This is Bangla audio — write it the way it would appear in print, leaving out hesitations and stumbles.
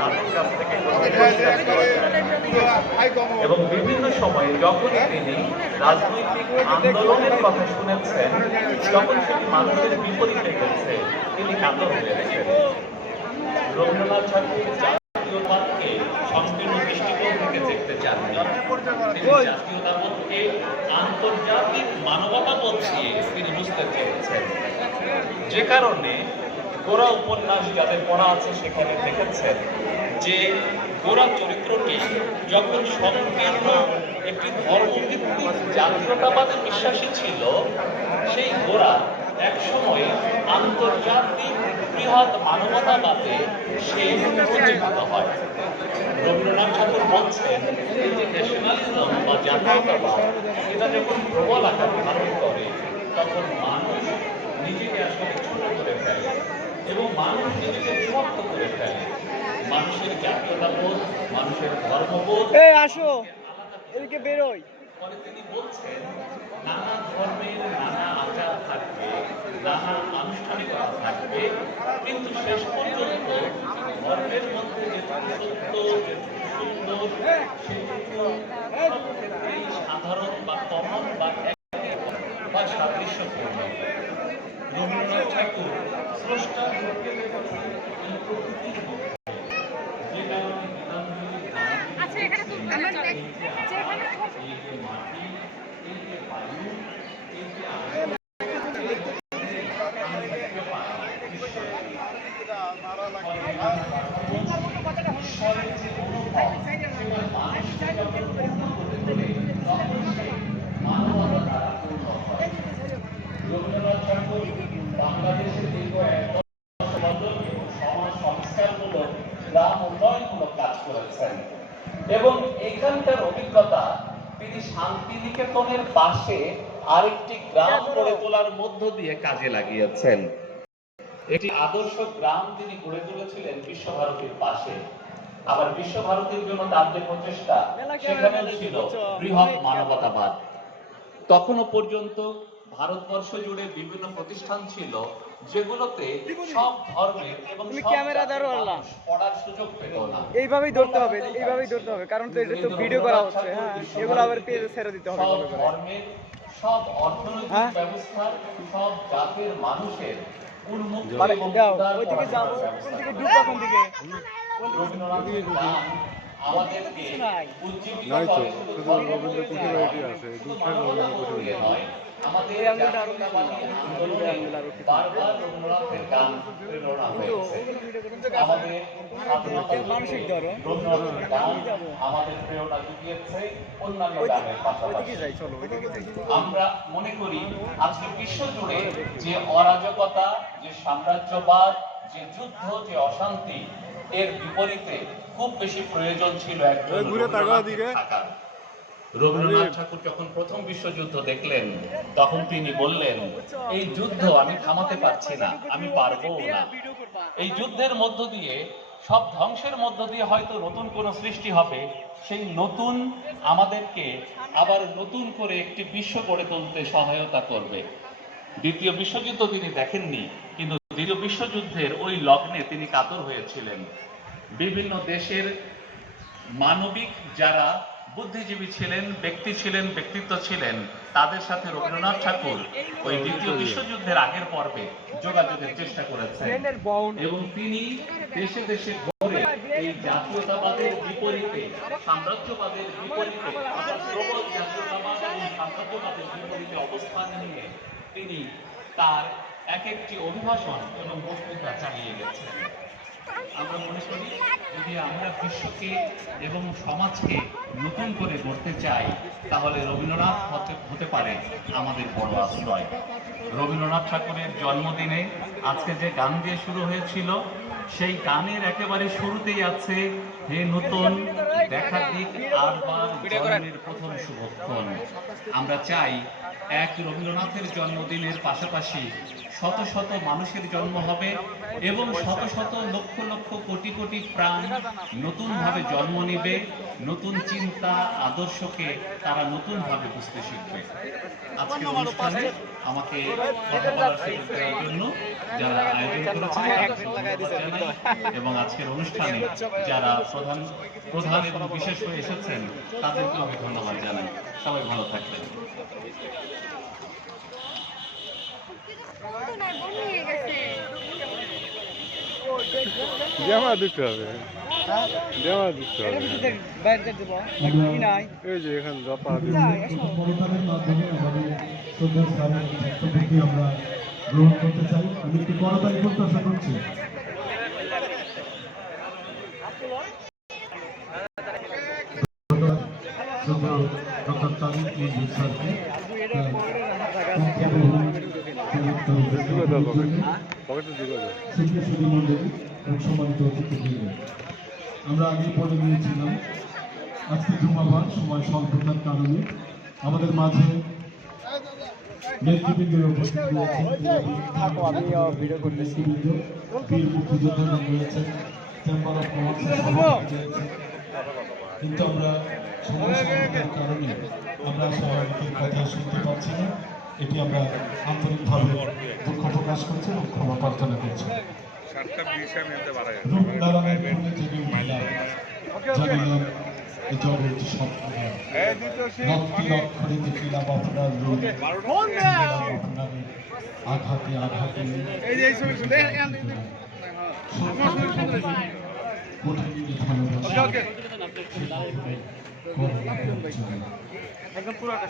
তাদের কাছ থেকে এবং বিভিন্ন সময়ে যখনই তিনি রাজনৈতিক আন্দোলনের কথা শুনেছেন তখন সেটি মানুষের বিপরীতে গেছে, তিনি কাতর হয়েছেন। রবীন্দ্রনাথ ঠাকুর জাতীয়তাবাদকে সংকীর্ণ দৃষ্টিকোণ থেকে দেখতে চাননি। তিনি জাতীয়তাবাদকে আন্তর্জাতিক মানবতাবোধ দিয়ে তিনি বুঝতে চেয়েছেন, যে কারণে গোরা উপন্যাস যাদের পড়া আছে সেখানে দেখেছেন যে গোরা চরিত্রটি যখন সংকীর্ণ একটি ধর্মভিত্তিক জাতীয়তাবাদে বিশ্বাসী ছিল, সেই গোরা একসময় আন্তর্জাতিক বৃহৎ মানবতাবাদে সে উজ্জীবিত হয়। রবীন্দ্রনাথ ঠাকুর বলছেন এই যে ন্যাশনালিজম বা জাতীয়তাবাদ এটা যখন প্রবল আকার ধারণ করে তখন মানুষ নিজেকে আসলে ছোট করে ফেলে এবং মানুষ নিজেকে বিভক্ত করে ফেলে। মানুষের জাতীয়তাবোধ, মানুষের ধর্মবোধ আসো এদিকে বেরোই। পরে তিনি বলছেন নানা ধর্মের নানা আচার থাকবে, নানা আনুষ্ঠানিকতা থাকবে, কিন্তু শেষ পর্যন্ত ধর্মের মধ্যে যেটুকু সত্য, যেটুকু সুন্দর, সেটুকু সাধারণ বা কমন বা বা সাদৃশ্যপূর্ণ। রবীন্দ্রনাথ ঠাকুর স্রষ্টার প্রকৃতির যে কারণে রবীন্দ্রনাথ ঠাকুর বাংলাদেশের দীর্ঘ ১০ বছর সমাজ সংস্কারমূলক গ্রাম উন্নয়নমূলক কাজ করেছেন এবং এখানকার অভিজ্ঞতা তিনি শান্তিনিকেতনের পাশে আরেকটি গ্রাম গড়ে তোলার মধ্য দিয়ে কাজে লাগিয়েছেন। একটি আদর্শ গ্রাম তিনি গড়ে তুলেছিলেন বিশ্বভারতীর পাশে। আবার বিশ্বভারতীর জন্য তার যে প্রচেষ্টা সেখানে ছিল বৃহৎ মানবতাবাদ। তখনও পর্যন্ত ভারতবর্ষ জুড়ে বিভিন্ন প্রতিষ্ঠান ছিল যেগুলোতে সব ধর্মের এবং পড়ার সুযোগ পেত না। এইভাবেই ধরতে হবে, এইভাবেই ধরতে হবে, কারণ তো এটা তো ভিডিও করা হচ্ছে। হ্যাঁ, এগুলো আবার পেজে ছেড়ে দিতে হবে। সব ধর্মের, সব অর্থনৈতিক ব্যবস্থা, সব জাতের মানুষের উন্মুক্ত এবং উদার রবীন্দ্রনাথের গান আমাদেরকে উজ্জীবিত করে, শুধু নয় আমাদের জাতীয়তাবাদী আন্দোলনে বারবার রবীন্দ্রনাথের গান প্রেরণা হয়েছে। আমাদের রবীন্দ্রনাথের গান আমাদের প্রেরণা জুগিয়েছে অন্যান্য গানের পাশাপাশি। আমরা মনে করি আজকে বিশ্ব জুড়ে যে অরাজকতা, যে সাম্রাজ্যবাদ, যে যুদ্ধ, যে অশান্তি, এর বিপরীতে খুব বেশি প্রয়োজন ছিল একজন থাকার। রবীন্দ্রনাথ ঠাকুর যখন প্রথম বিশ্বযুদ্ধ দেখলেন তখন তিনি বললেন, এই যুদ্ধ আমি থামাতে পারছি না, আমি পারবো না। এই যুদ্ধের মধ্য দিয়ে, সব ধ্বংসের মধ্য দিয়ে হয়তো নতুন কোনো সৃষ্টি হবে, সেই নতুন আমাদেরকে আবার নতুন করে একটি বিশ্ব গড়ে তুলতে সহায়তা করবে। দ্বিতীয় বিশ্বযুদ্ধ তিনি দেখেননি, কিন্তু দ্বিতীয় বিশ্বযুদ্ধের ওই লগ্নে তিনি কাতর হয়েছিলেন। বিভিন্ন দেশের মানবিক যারা বুদ্ধিজীবী ছিলেন, ব্যক্তি ছিলেন, ব্যক্তিত্ব ছিলেন, তাদের সাথে রবীন্দ্রনাথ ঠাকুর ওই দ্বিতীয় বিশ্বযুদ্ধের আগের পর্বে যোগাযোগের চেষ্টা করেছেন এবং তিনি দেশে দেশে ঘুরে এই জাতীয়তাবাদের বিপরীতে, সাম্রাজ্যবাদের বিপরীতে, প্রবল জাতীয়তাবাদ এবং সাম্রাজ্যবাদের বিপরীতে অবস্থান নিয়ে তিনি তার এক একটি অভিভাষণ এবং বক্তৃতা চালিয়ে গেছেন। আমরা মনে করি যদি আমরা বিশ্বকে এবং সমাজকে নতুন করে গড়তে চাই তাহলে রবীন্দ্রনাথ হতে পারে আমাদের বড় আশ্রয়। রবীন্দ্রনাথ ঠাকুরের জন্মদিনে আজকে যে গান দিয়ে শুরু হয়েছিল, সেই গানের একেবারে শুরুতেই আছে, হে নতুন দেখা দিক আরবার জন্মের প্রথম শুভক্ষণ। আমরা চাই এক রবীন্দ্রনাথের জন্মদিনের পাশাপাশি শত শত মানুষের জন্ম হবে এবং শত শত লক্ষ লক্ষ কোটি কোটি প্রাণ নতুনভাবে জন্ম নেবে, নতুন চিন্তা আদর্শকে তারা নতুনভাবে বুঝতে শিখবে। আজকের অনুষ্ঠানে আমাকে কথা বলার সুযোগ দেওয়ার জন্য যারা আয়োজন করেছেন এবং আজকের অনুষ্ঠানে যারা প্রধান এবং বিশেষ হয়ে এসেছেন তাদেরকেও আমি ধন্যবাদ জানাই। সবাই ভালো থাকবেন। জামা দিতে হবে, জামা দিতে হবে। এই যে এখানে দপা করতালের মাধ্যমে আমাদের শ্রদ্ধার স্থানের বক্তব্যটি আমরা গ্রহণ করতে চাই। আমি একটু করতালি প্রত্যাশা করছি। ডক্টর তারিক মঞ্জুর স্যারকে শিক্ষাশ্রী মন্ডলী এবং সম্মানিত অতিথিবৃন্দ, আমরা আগে বলে নিয়েছিলাম আজকে জুমাবার সময় স্বল্পতার কারণে আমাদের মাঝে নেতৃবৃন্দের উপস্থিত রয়েছেন, বীর মুক্তিযোদ্ধারা রয়েছেন, চেম্বার অফ কমার্সের সভাপতি রয়েছেন। কিন্তু আমরা সময় স্বল্পতার কারণে আমরা সবাইকে কথা শুনতে পাচ্ছি না। এটি আমরা আন্তরিকভাবে দুঃখ প্রকাশ করছি এবং ক্ষমা প্রার্থনা করছি। রূপনারায়ণের ফুলে থেকে উঠিলাম, জানিলাম এ জগৎ স্বপ্ন, রক্তি অক্ষরে দেখিলাম আপনার রূপ, আপনার আঘাতে আঘাতে একদম পুরোটা